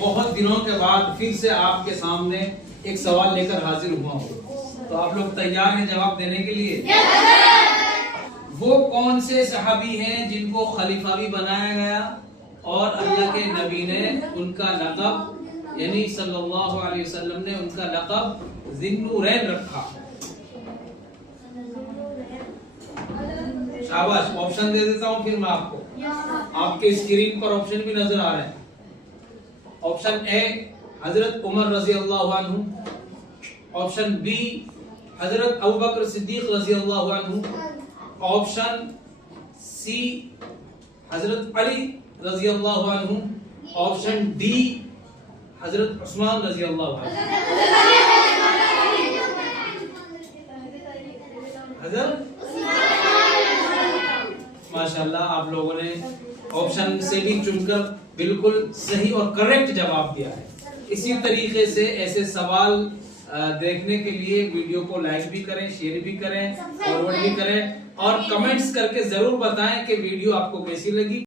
बहुत दिनों के बाद फिर से आपके सामने एक सवाल लेकर हाजिर हुआ हूँ, तो आप लोग तैयार हैं जवाब देने के लिए? वो कौन से सहाबी हैं जिनको खलीफा भी बनाया गया और अल्लाह के नबी ने उनका लक़ब यानी सल्लल्लाहु अलैहि वसल्लम ने उनका लक़ब ज़िन्नुरैन रखा? शाबाश, ऑप्शन दे देता हूँ फिर मैं आपको। आपके स्क्रीन पर ऑप्शन भी नजर आ रहे हैं। ऑप्शन ए हजरत उमर रजी अल्लाह अन्हु, ऑप्शन बी हजरत अबू बकर सिद्दीक रजी अल्लाह अन्हु, ऑप्शन सी हजरत अली रजी अल्लाह अन्हु, ऑप्शन डी हजरत उस्मान रजी अल्लाह अन्हु। माशाल्लाह, आप लोगों ने ऑप्शन से भी चुनकर बिल्कुल सही और करेक्ट जवाब दिया है। इसी तरीके से ऐसे सवाल देखने के लिए वीडियो को लाइक भी करें, शेयर भी करें, फॉरवर्ड भी करें और कमेंट्स करके जरूर बताएं कि वीडियो आपको कैसी लगी।